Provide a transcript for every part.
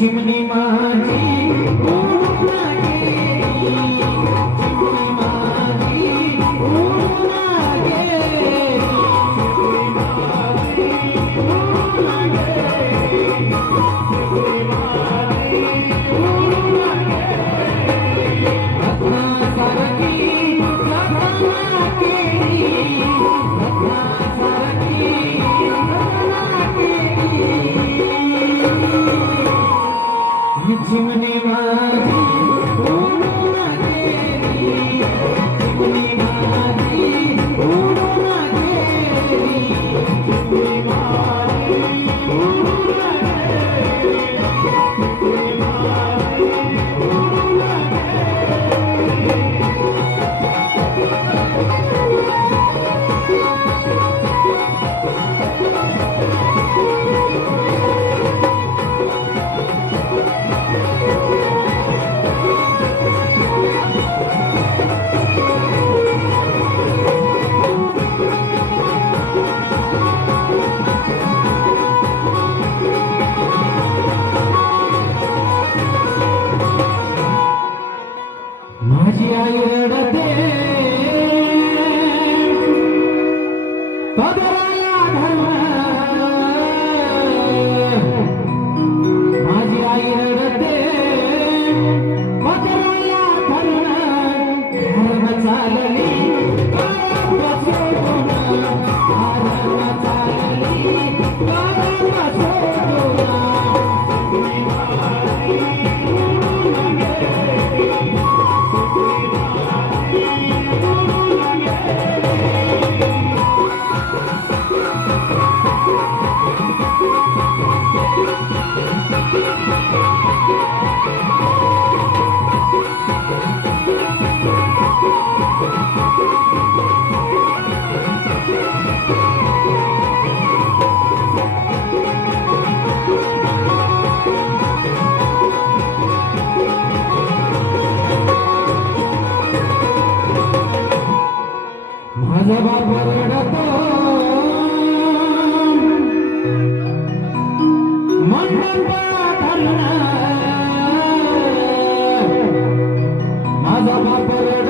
Jimmy Amen. माझा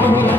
Oh,